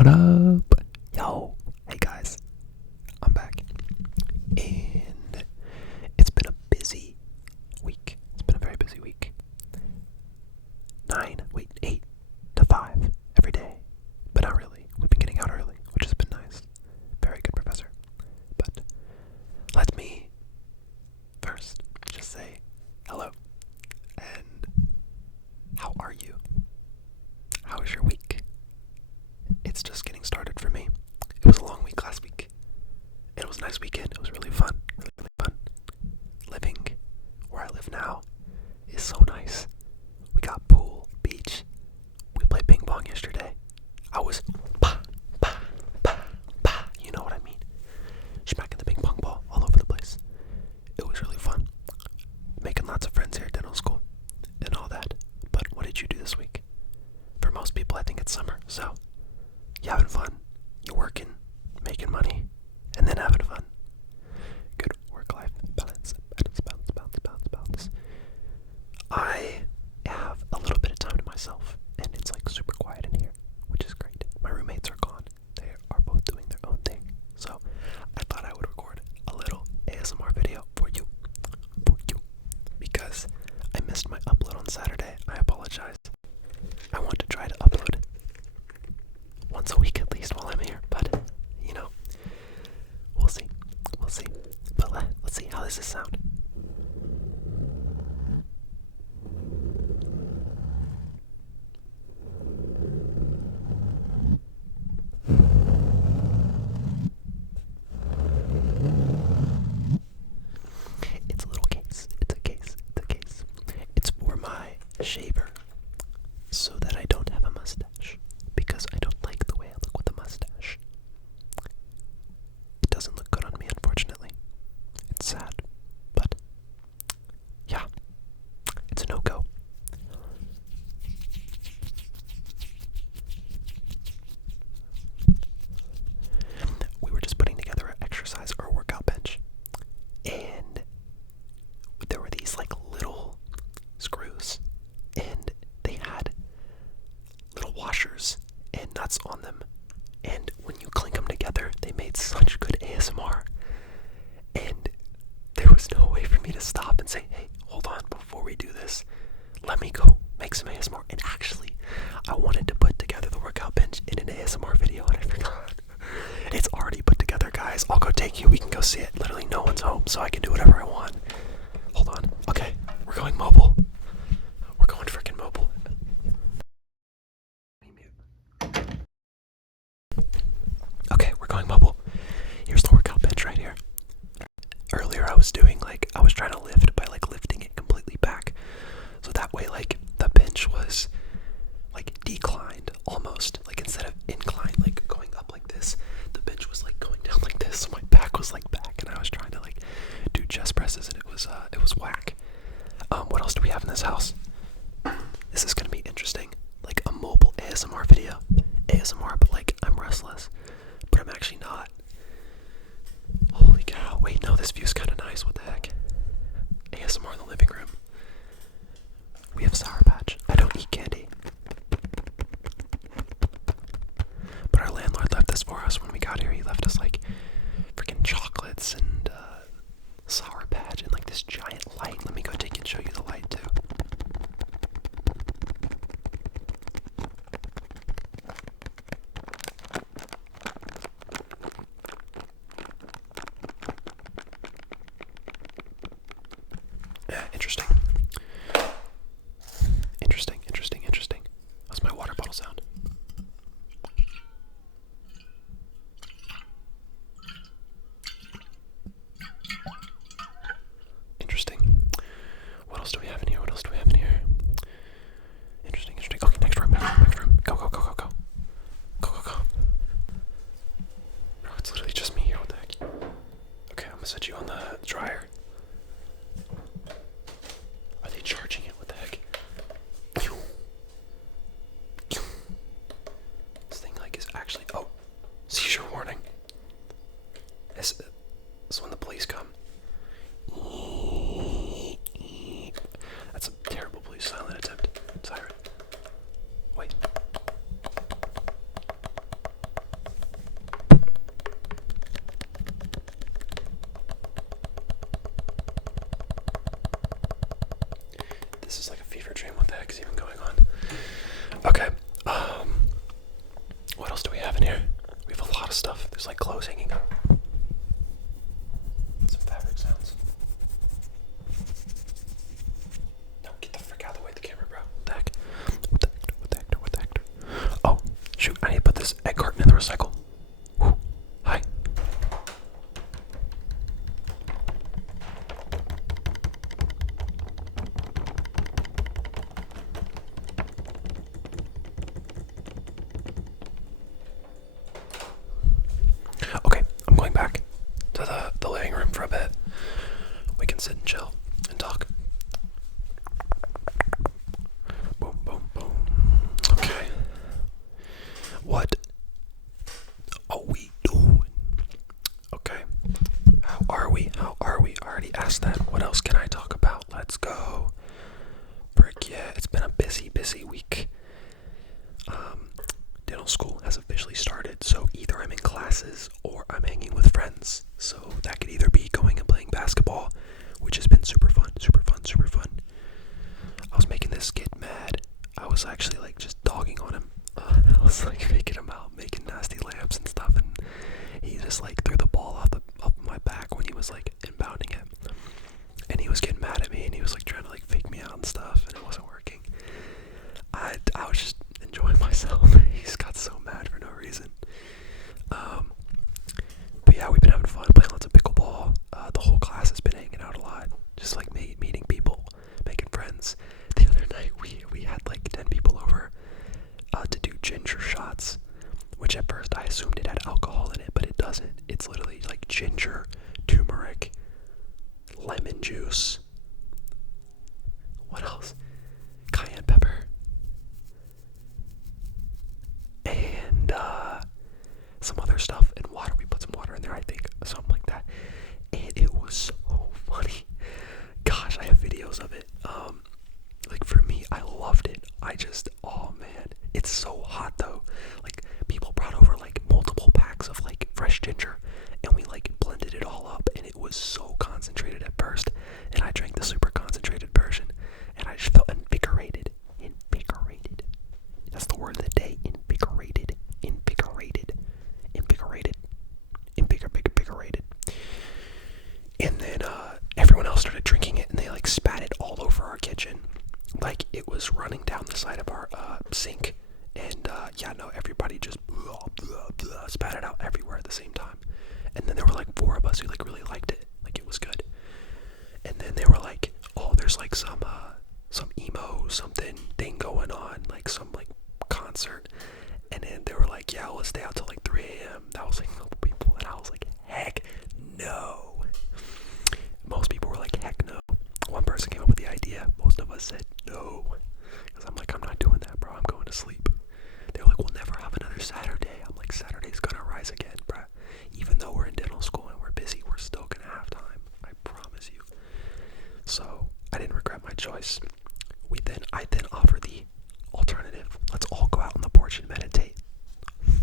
What up? Yo, hey guys, I'm back. And it's been a busy week. It's been a very busy week. 8 to 5 every day. But not really. We've been getting out early, which has been nice. Very good professor. But let me first just say hello. And how are you? How was your week? It's just getting started for me. It was a long week last week. It was a nice weekend. It was really fun. Really fun. Living where I live now is so nice. We got pool, beach. We played ping pong yesterday. I was you know what I mean. Smacking the ping pong ball all over the place. It was really fun. Making lots of friends here at dental school and all that. But what did you do this week? For most people, I think it's summer, so you having fun, you working, making money, and then having fun. Good work-life balance. I have a little bit of time to myself, and it's like super quiet in here, which is great. My roommates are gone. They are both doing their own thing. So I thought I would record a little ASMR video for you, because I missed my upload on Saturday. I apologize. I want to try to upload once a week at least while I'm here, but you know, we'll see. But let's see how does this sound. It's a little case. It's a case. It's for my shaver, so that I don't have a mustache, because I don't like the way I look with a mustache. It doesn't look good on me, unfortunately. It's sad, but yeah, it's a no-go. We were just putting together an exercise or a workout bench, and there were these like little screws, and they had little washers and nuts on them, and when you clink them together, they made such good ASMR, and there was no way for me to stop and say, hey, hold on, before we do this, let me go make some ASMR. And actually, I wanted to put together the workout bench in an ASMR video, and I forgot. It's already put together, guys. I'll go take you. We can go see it. Literally no one's home, so I can do whatever I want. Hold on. Okay, we're going mobile. We're going freaking mobile. Okay, we're going mobile. Here's the workout bench right here. Earlier I was trying to lift by like lifting it completely back. So that way like the bench was like declined almost. Like instead of inclined, like going up like this, the bench was like going down like this. So my back was like back, and I was trying to like do chest presses, and it was whack. What else do we have in this house? This is gonna be interesting. Like a mobile ASMR video. ASMR, but like I'm restless. But I'm actually not. Holy cow. Wait, no, this view's kind of nice. What the heck? ASMR in the living room. We have Sour Patch. I don't eat candy. But our landlord left this for us when we got here. He left us like freaking chocolates and Sour Patch and like this giant light. Let me go take and show you the light too. Interesting. That's my water bottle sound. Interesting. What else do we have in here? Interesting. Okay, next room. Go. Bro, it's literally just me here. What the heck? Okay, I'm gonna set you on the dryer. in here? We have a lot of stuff. There's like clothes hanging up. Some fabric sounds. No, get the frick out of the way of the camera, bro. What the heck? What the heck? Oh, shoot, I need to put this egg carton in the recycle. Whew. Hi. Okay, I'm going back to the living room for a bit. We can sit and chill and talk. Boom, boom, boom. Okay. What are we doing? Okay. How are we? I already asked that. What else can I talk about? Let's go. Frick yeah, it's been a busy week. Dental school has officially started, so either I'm in classes or I'm hanging with friends. So that could either be going and playing basketball, which has been super fun. I was making this kid mad. I was actually like just dogging on him. I was like faking him out, making nasty layups and stuff, and he just like threw the ball off my back when he was like inbounding it. And he was getting mad at me, and he was like trying to like fake me out and stuff, and it wasn't working. I was just enjoying myself. He just got so mad for no reason. But yeah, we've been having fun, playing lots of pickleball. The whole class has been hanging out a lot, just like meeting people, making friends. The other night we had like 10 people over to do ginger shots, which at first I assumed it had alcohol in it, but it doesn't. It's literally like ginger, turmeric, lemon juice. What else? Cayenne pepper. And some other stuff and water. We put some water in there, I think, something like that. And it was so funny. Gosh, I have videos of it. Like for me, I loved it. Oh man, it's so hot though. Like people brought over like multiple packs of like fresh ginger, and we like blended it all up, and it was so concentrated at first. And I drank the super concentrated version, and I just felt invigorated. That's the word of the day. Invigorated. And then everyone else started drinking it, and they like spat it all over our kitchen. Like it was running down the side of our sink. And everybody just spat it out everywhere at the same time. And then there were like 4 of us who like really liked it. Like it was good. And then they were like, oh, there's like some emo something thing going on, like some like concert. And then they were like, yeah, let's stay out till like 3 a.m. That was like a couple people, and I was like, heck no. Most people were like, heck no. One person came up with the idea. Most of us said no. Because I'm like, I'm not doing that, bro. I'm going to sleep. They were like, we'll never have another Saturday. I'm like, Saturday's gonna rise again, bro. Even though we're in dental school and we're busy, we're still gonna have time. I promise you. So I didn't regret my choice. I then offered the alternative. Let's all go out on the porch and meditate.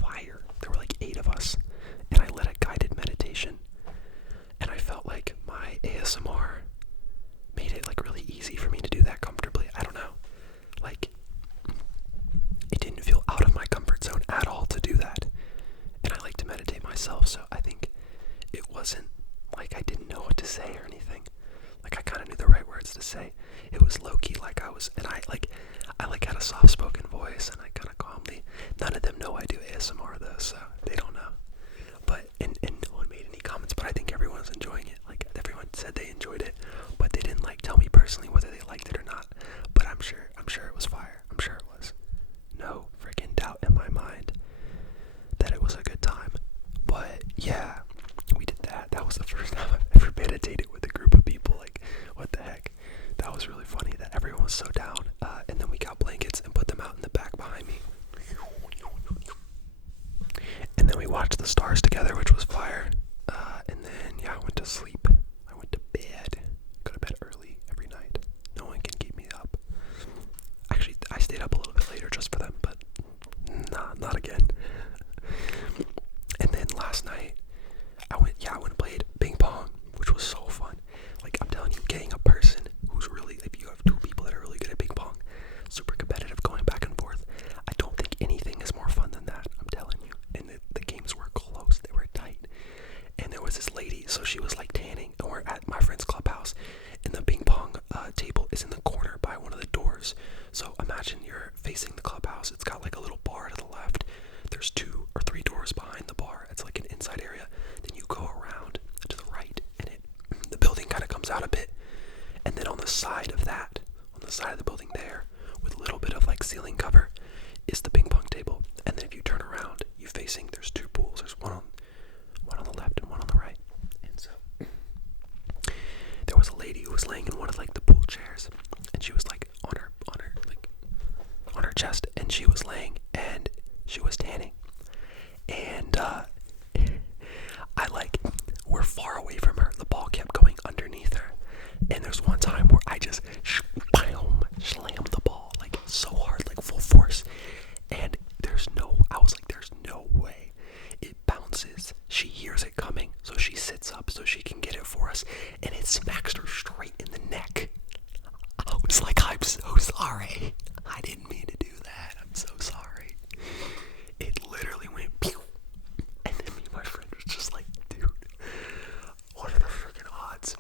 Fire. There were like 8 of us, and I led a guided meditation. And I felt like my ASMR made it like really easy for me to do that comfortably. I don't know. Like it didn't feel out of my comfort zone at all to do that. And I like to meditate myself, so I think it wasn't like I didn't know what to say or anything. Like I kind of knew the right words to say. It was low-key like I had a soft-spoken voice, and I kind of calmly. None of them know I do ASMR though, so they don't know. But and no one made any comments, but I think everyone was enjoying it. Like everyone said they enjoyed it, but they didn't like tell me personally whether they liked it or not. But I'm sure it was fire. I'm sure it was. No freaking doubt in my mind that it was a good time. But yeah, we did that. That was the first time I've ever meditated with a group of people. Like, what the heck? That was really funny that everyone was so down. And then we got blankets and put them out in the back behind me. And then we watched the stars together, which was fire. And then, I went to sleep. I went to bed. Go to bed early every night. No one can keep me up. Actually, I stayed up a little bit later just for them, but nah, not again. And then last night, I went and played ping pong, which was so fun. Like, I'm telling you, getting a person who's really, if you have 2 people that are really good at ping pong, super competitive, going back and forth, I don't think anything is more fun than that. I'm telling you. And up so she can get it for us, and it smacks her straight in the neck. I was like, I'm so sorry. I didn't mean to do that. I'm so sorry. It literally went pew. And then me and my friend was just like, dude, what are the freaking odds?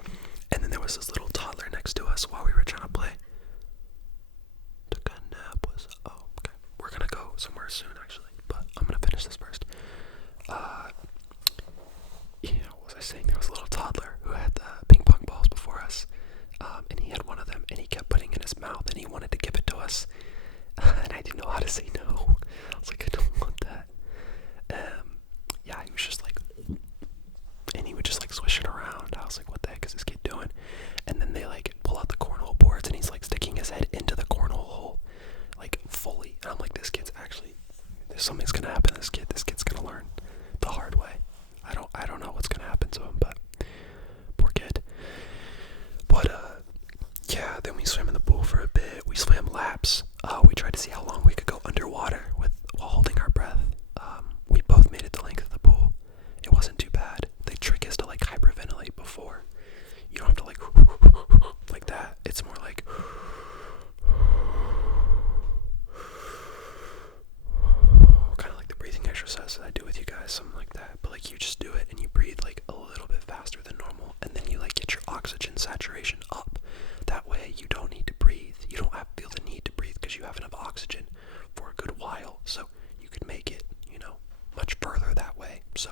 And then there was this little toddler next to us while we were trying to play. Took a nap. Oh, okay. We're gonna go somewhere soon, actually, but I'm gonna finish this first. What was I saying? There was a little toddler who had the ping pong balls before us, and he had one of them, and he kept putting it in his mouth, and he wanted to give it to us, and I didn't know how to say no. I was like, I don't want that. Yeah, he was just like, and he would just like swish it around. I was like, what the heck is this kid doing? And then they like pull out the cornhole boards, and he's like sticking his head into the cornhole hole, like fully. And I'm like, this kid's actually, there's something's gonna happen to this kid. This kid's gonna learn the hard way. I don't know what's gonna happen to him, but poor kid. But yeah, then we swam in the pool for a bit. We swam laps. We tried to see how long we could go underwater while holding our breath. We both made it the length of the pool. It wasn't too bad. The trick is to like hyperventilate before. You don't have to like that. It's more like kind of like the breathing exercise that I do with you guys, something like that. But like you just do it and you breathe like a little bit faster than normal, and then you like get your oxygen saturation up. That way you don't need to breathe. You don't feel the need to breathe because you have enough oxygen for a good while. So you could make it, much further that way. So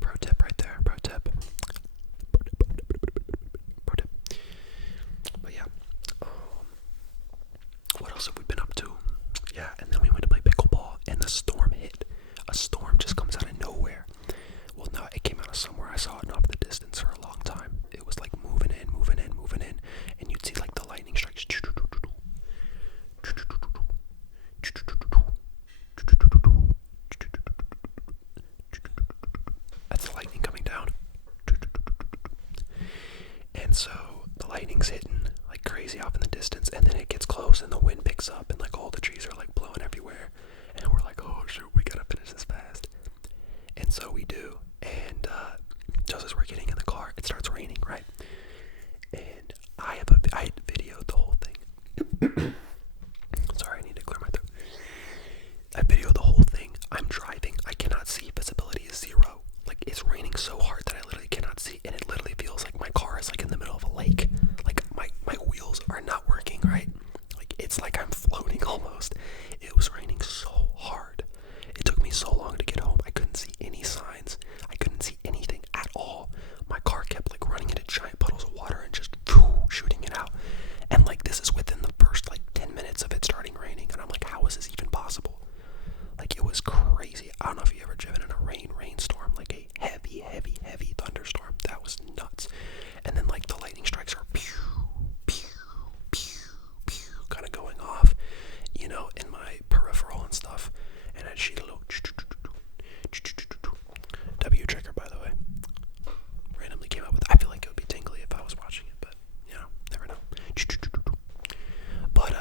pro tip right there. Pro tip. But yeah. What else have we been up to? Yeah, and then we went to play pickleball, and the storm hit. A storm just comes out of nowhere. Well, no, it came out of somewhere. I saw it off the distance for a long time. It was like moving in, and you'd see like the lightning strikes. That's the lightning coming down. And so the lightning's hitting like crazy off in the distance, and then it gets close and the wind picks up and like all the trees are like blowing everywhere, and we're like, oh shoot, we gotta finish this fast. And so we do, and just as we're getting in the car, it starts raining, right? And I videoed the whole thing. Sorry, I need to clear my throat. I videoed the whole thing. I'm driving. I cannot see. Visibility is 0. Like, it's raining so hard that I literally cannot see, and it literally feels like my car is like in the middle of a lake. Like my wheels are not working, right? Like it's like I'm floating almost. It was raining so hard. It took me so long to get home. I couldn't see any signs. I couldn't see anything at all. My car kept like running into giant puddles of water and just shooting it out. And like this is within the first like 10 minutes of it starting raining, and I'm like, how is this even possible? Like, it was crazy. I don't know if you ever driven in a rainstorm, like a heavy thunderstorm. That was nuts. And then like the lightning strikes are pew pew pew pew kind of going off, in my peripheral and stuff. And I'd shoot a little W trigger, by the way. Randomly came up with. I feel like it would be tingly if I was watching it, but never know. But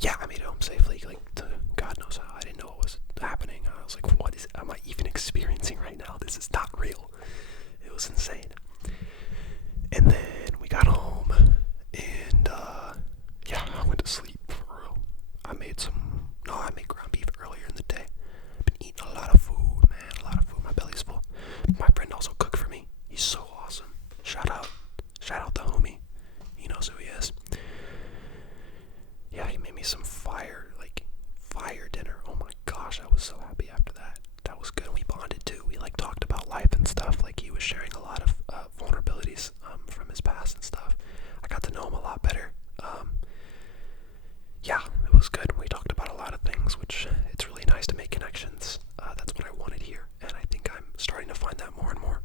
yeah, I made it home safely. Like, God knows how. I didn't know what was happening. I was like, what am I even experiencing right now? This is not real. It was insane. And then we got home, and yeah, I went to sleep for real. I made ground beef earlier in the day. I've been eating a lot of food, man. A lot of food. My belly's full. My friend also cooked for me. He's so awesome. Shout out the homie. He knows who he is. Yeah, he made me some fire dinner. Oh my gosh, I was so happy after that. That was good. We bonded too. We like talked about life and stuff. Like, he was sharing a lot of vulnerabilities from his past and stuff. I got to know him a lot better. Yeah, it was good. We talked about a lot of things, which it's really nice to make connections. That's what I wanted here, and I think I'm starting to find that more and more.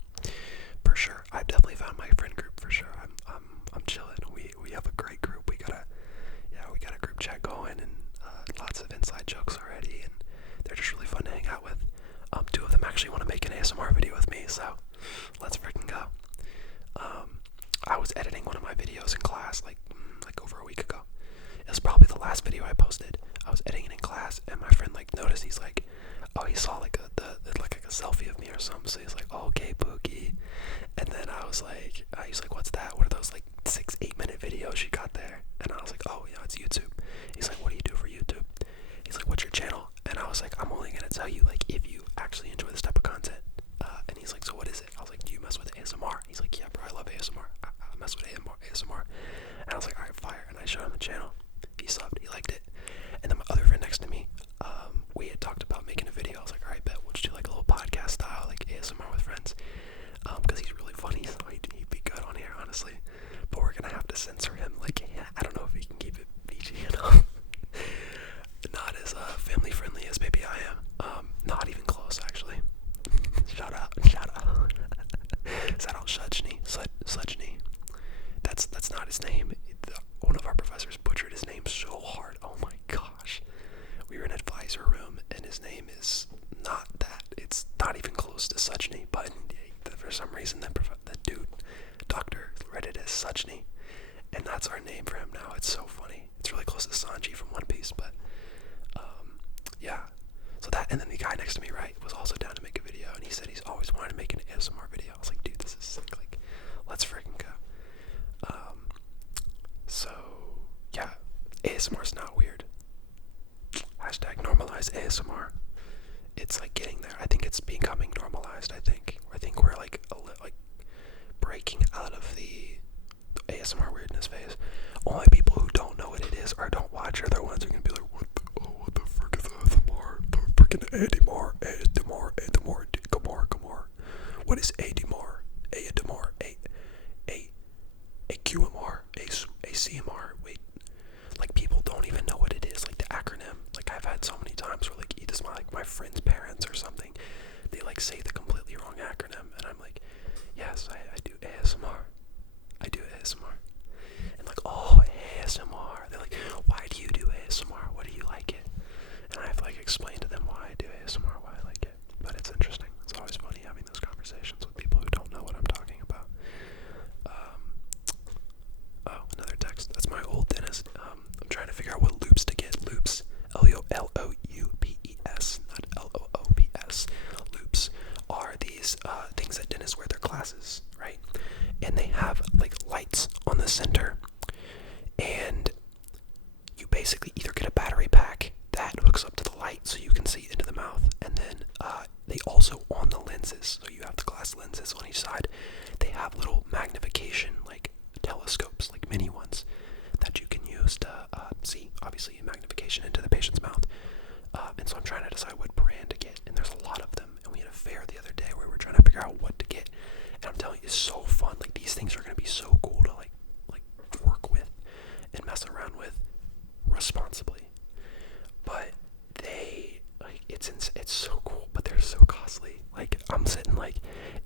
For sure, I've definitely found my friend group for sure. I'm chilling. We have a great group. We got a group chat going, and lots of inside jokes already, and they're just really fun to hang out with. 2 of them actually want to make an ASMR video with me, so let's freaking go. I was editing one of my videos in class like over a week ago. It was probably the last video I posted. I was editing it in class, and my friend like noticed. He's like, oh, he saw like a selfie of me or something. So he's was like, I'm only gonna tell you like if you actually enjoy this type of content. And he's like, so what is it? I was like, do you mess with ASMR? He's like, yeah, bro, I love ASMR. I mess with ASMR. And I was like, all right, fire. And I showed him the channel. He subbed. He liked it. And then my other friend next to me, we had talked about making a video. I was like, all right, bet we'll just do like a little podcast style, like ASMR with friends. Because he's really funny, so he'd be good on here, honestly. But we're gonna have to censor him. Like, yeah, I don't know if he can keep it PG, you know. Not as family friendly as maybe I am. Not even close, actually. Shout out. Shout out Sudgny. That's not his name. One of our professors butchered his name so hard. Oh my gosh. We were in an advisor room, and his name is not that. It's not even close to Sudgny, but for some reason the dude, doctor, read it as Sudgny, and that's our name for him now. It's so funny. It's really close to Sanji from One Piece, but yeah. So that, and then the guy next to me, right, was also down to make a video, and he said he's always wanted to make an ASMR video. I was like, dude, this is sick. Like, let's freaking go. So yeah, ASMR's not weird. Hashtag normalize ASMR. It's like getting there. I think it's becoming normalized. I think we're like breaking out of the ASMR weirdness phase. Only people who don't know what it is or don't watch are the ones who are gonna be like, what the frick is ASMR? The freaking ADMR. What is ADMR? AQMR, ACMR. Wait, like people don't even know what it is. Like the acronym. Like I've had so many times where like either my friend's parents or something, they like say the completely wrong acronym, and I'm like, yes, I do ASMR. I do ASMR. And like, oh, ASMR. They're like, why do you do ASMR? What do you like it? And I have to like explain to them why I do ASMR, why I like it. But it's interesting. It's always funny having those conversations with people who don't know what I'm talking about. Oh, another text. That's my old dentist. I'm trying to figure out what loops to get. Loops. Loupes, not LOOPS. Loops are these things that dentists wear their glasses, right? And they have like lights on the center, and you basically either get a battery pack that hooks up to the light so you can see into the mouth, and then they also on the lenses, so you have the glass lenses on each side, they have little magnification like telescopes, like mini ones, that you can use to see, obviously, magnification into the patient's mouth. And so I'm trying to decide what brand to get, and there's a lot of them, and we had a fair the other day where we were trying to figure out what to get, and I'm telling you, it's so fun. Like, these things are going to be so cool to like work with and mess around with responsibly, but they, like, it's so cool, but they're so costly. Like, I'm sitting like,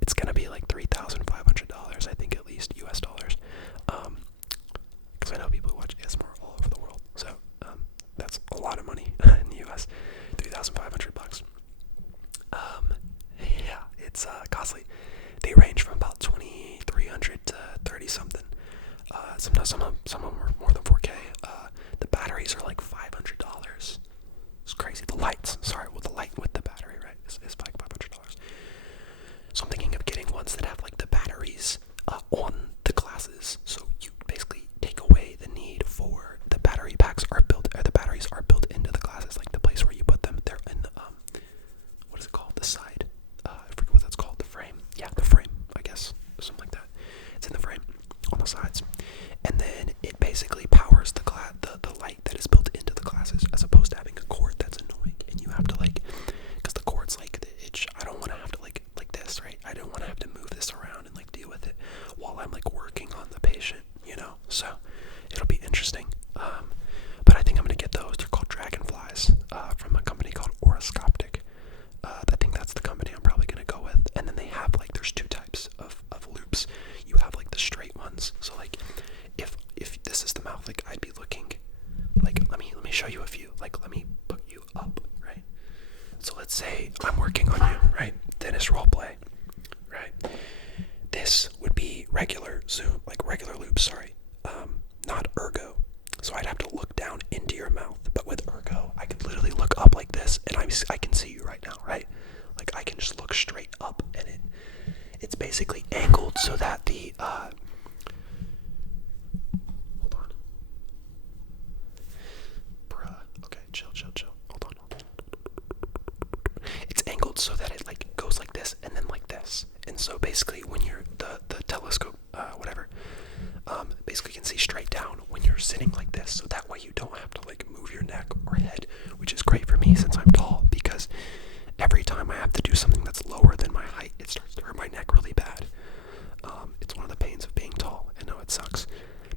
it's going to be like $3,500, I think, at least US dollars, because I know people who watch ASMR all over the world, so that's a lot of money in the US. $3,500. Yeah, it's costly. They range from about 2,300 to 30 something. Sometimes some of them are more than 4K. The batteries are like $500. It's crazy. The lights, the light with the battery, right, is like $500. So I'm thinking of getting ones that have like the batteries on the glasses, so you basically take away the need for the battery packs are built, or the batteries are built into the glasses, like the place where you put them. They're in the what is it called? The side. I forget what that's called. The frame. Yeah, the frame. I guess something like that. It's in the frame on the sides, and then it basically powers the light that is built into the glasses, as opposed to having a cord that's annoying, and you have to like, because the cord's like the itch. I don't want to have to like this, right? I don't want to have to move this around and like deal with it while I'm like working on the patient, you know. So it'll be interesting. But I think I'm gonna get those. They're called Dragonflies, from a company called Oroscoptic. I think that's the company I'm probably gonna go with. And then they have like, there's two types of loops. You have like the straight ones. So like, if this is the mouth, like I'd be looking, like let me show you a few. Like let me put you up, right? So let's say I'm working on you, right? Dentist roleplay, right? This would be regular zoom, like regular loops, sorry. Not ergo. So I'd have to look down into your mouth. But with ergo, I could literally look up like this, and I can see you right now, right? Like I can just look straight up, and it's basically angled so that the hold on. Bruh. Okay, chill. Hold on. built so that it like goes like this and then like this. And so basically when you're the telescope, whatever, basically you can see straight down when you're sitting like this. So that way you don't have to like move your neck or head, which is great for me since I'm tall, because every time I have to do something that's lower than my height, it starts to hurt my neck really bad. It's one of the pains of being tall. I know it sucks.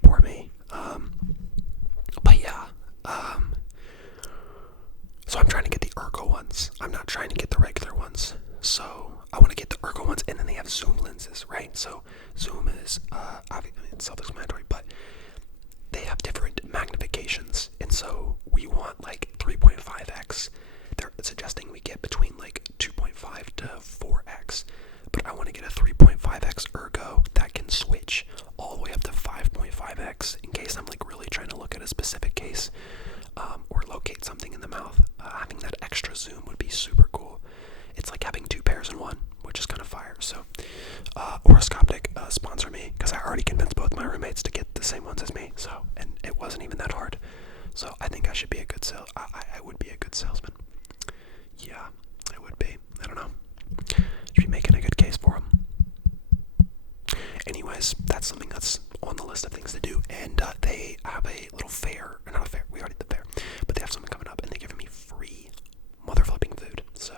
Poor me. But yeah. So I'm trying to get the ergo ones. I'm not trying to get the regular ones. So I want to get the ergo ones, and then they have zoom lenses, right? So zoom is, it's self-explanatory, but they have different magnifications. And so we want like 3.5x. They're suggesting we get between like 2.5 to 4x. But I want to get a 3.5x ergo that can switch all the way up to 5.5x in case I'm like really trying to look at a specific case, or locate something in the mouth. Having that extra zoom would be super cool. It's like having two pairs in one, which is kind of fire. So, Horoscopic, sponsor me, because I already convinced both my roommates to get the same ones as me. So, and it wasn't even that hard. So I think I should be a good I would be a good salesman. Yeah, I would be. I don't know. Should be making a good case for them. Anyways, that's something that's on the list of things to do. And they have a little fair, or not a fair, we already did the fair, but they have something coming up, and they're giving me free mother flipping food. So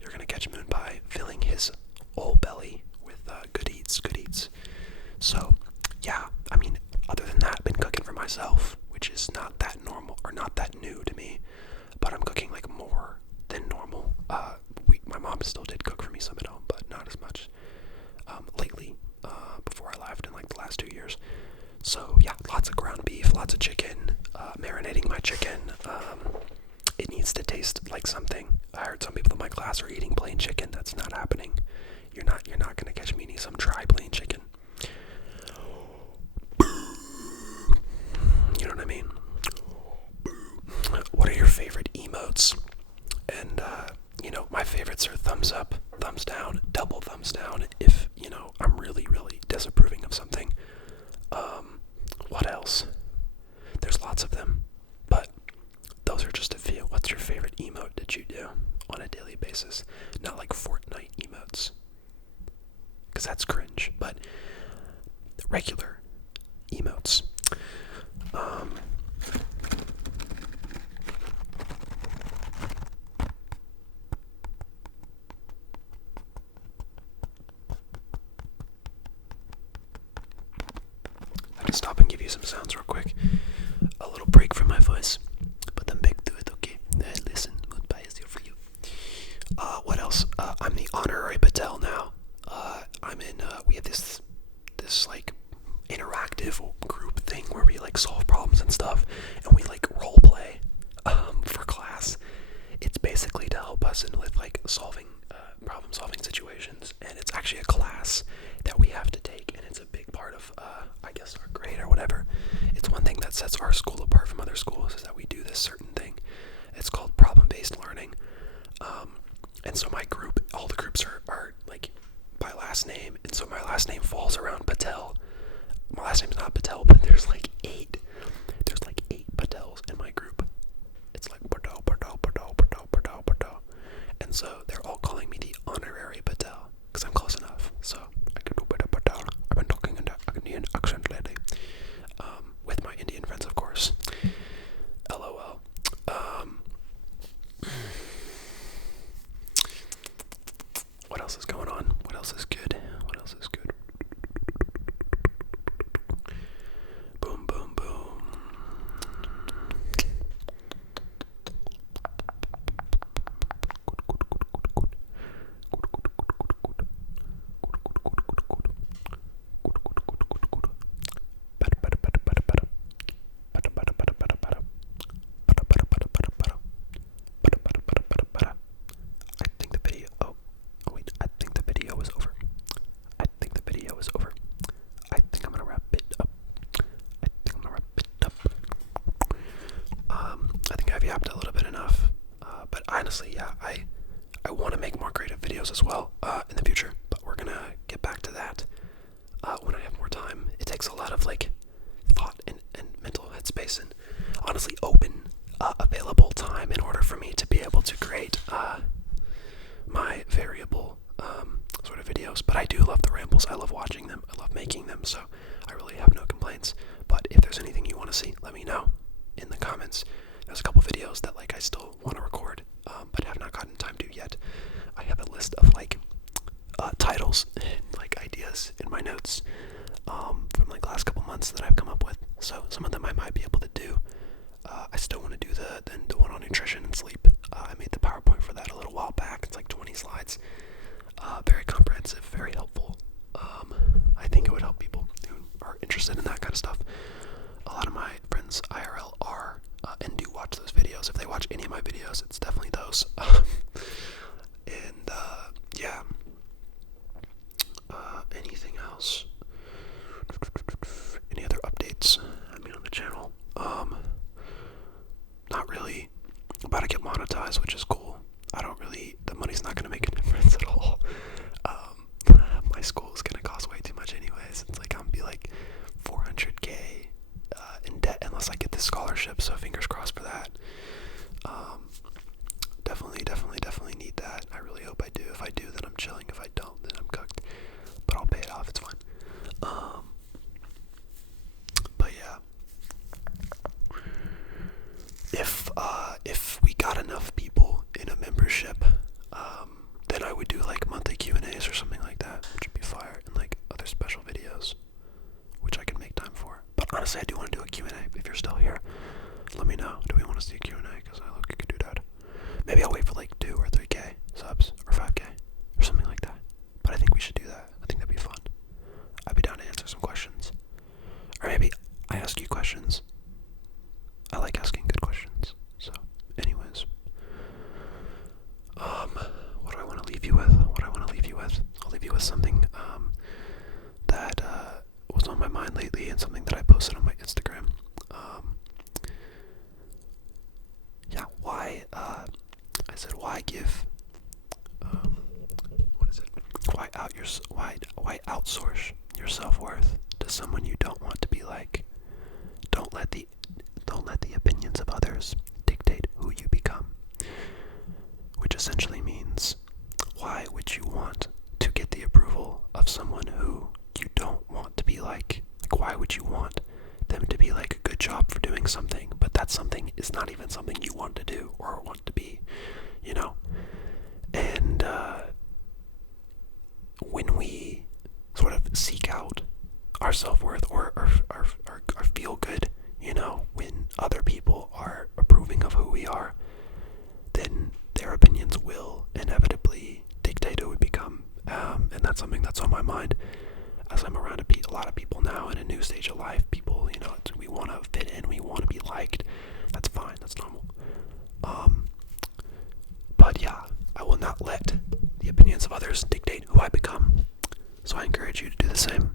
you're gonna catch Moon by filling his old belly with good eats. So yeah, I mean, other than that, I've been cooking for myself, which is not that normal or not that new to me, but I'm cooking like more than normal. My mom still did cook for me some at home, but not as much lately, before I left in like the last 2 years. So yeah, lots of ground beef, lots of chicken, marinating my chicken. It needs to taste like something. I heard some people in my class are eating plain chicken. That's not happening. You're not gonna catch me eating some dry plain chicken. You know what I mean? What are your favorite emotes? And my favorites are thumbs up, thumbs down, double thumbs down if, I'm really, really disapproving of something. What else? There's lots of them, but those are just a few. What's your favorite emote that you do on a daily basis? Not like Fortnite emotes, because that's cringe, but regular emotes. I can stop and give you some sounds real quick. A little break from my voice, but then back to it, okay? Listen, goodbye is here for you. What else? I'm the honorary Patel now. We have this like interactive group thing where we like solve problems and stuff, and we like role play for class. It's basically to help us in with like problem solving situations, and it's actually a class that we have to take, and it's a big part of I guess our grade or whatever. It's one thing that sets our school apart from other schools, is that we do this certain thing. It's called problem-based learning. And so my group, all the groups are like by last name, and so my last name falls around Patel. My last name's not Patel, but there's like 8 Patels in my group. It's like Patel. And so they're all calling me the honorary Patel, because I'm close enough. So I can do Patel. I've been talking in that Indian accent lately. With my Indian friends, of course. LOL. What else is going on? What else is good? Boom, boom, boom. Honestly, yeah, I want to make more creative videos as well in the future, but we're gonna get back to that when I have more time. It takes a lot of like thought and mental headspace and honestly open available time in order for me to be able to create do love the rambles. I love watching them. I love making them. So I really have no complaints. But if there's anything you want to see, let me know in the comments. There's a couple videos that like I still want to record, but have not gotten time to yet. I have a list of like titles and like ideas in my notes from like last couple months that I've come up with. So some of them I might be able to do. I still want to do the one on nutrition and sleep. I made the PowerPoint for that a little while back. It's like 20 slides. Very comprehensive, very helpful. I think it would help people who are interested in that kind of stuff. A lot of my friends IRL are and do watch those videos. If they watch any of my videos, it's definitely those. And yeah. Anything else? Any other updates? I mean, on the channel. Not really. I'm about to get monetized, which is cool. The money's not gonna make a difference at all. My school is gonna cost way too much anyways. It's like I'm gonna be like 400K in debt unless I get this scholarship, so fingers crossed for that. Definitely need that. I really hope I do. If I do, then I'm chilling. If I don't, then I'm cooked. But I'll pay it off, it's fine. But yeah. If we got enough people in a membership, then I would do like monthly Q&As or something like that, which would be fire, and like other special videos, which I can make time for. But honestly, I do want to do a Q&A. If you're still here, let me know. Do we want to see a Q&A? Because I look, I could do that. Maybe I'll wait for like 2 or 3K subs, or 5K, or something like that. But I think we should do that. I think that'd be fun. I'd be down to answer some questions. Or maybe I ask you questions. I like asking good questions. So, anyways. What do I want to leave you with? I'll leave you with something that was on my mind lately, and something that I posted on my Instagram. I said why give why outsource your self-worth to someone you don't want to be like. Don't let the opinions of others dictate who you become. Which essentially means, why would you want to get the approval of someone who you don't want to be like? Like, why would you want them to be like, good job for doing something, but that something is not even something you want to do or want to be, you know? And when we sort of seek out our self-worth or feel good, you know, when other people are approving of who we are, then their opinions will inevitably dictate who we become. And that's something that's on my mind as I'm around a lot of people now in a new stage of life. People, you know, we want to fit in, we want to be liked. That's fine, that's normal. But yeah, I will not let the opinions of others dictate who I become. So I encourage you to do the same.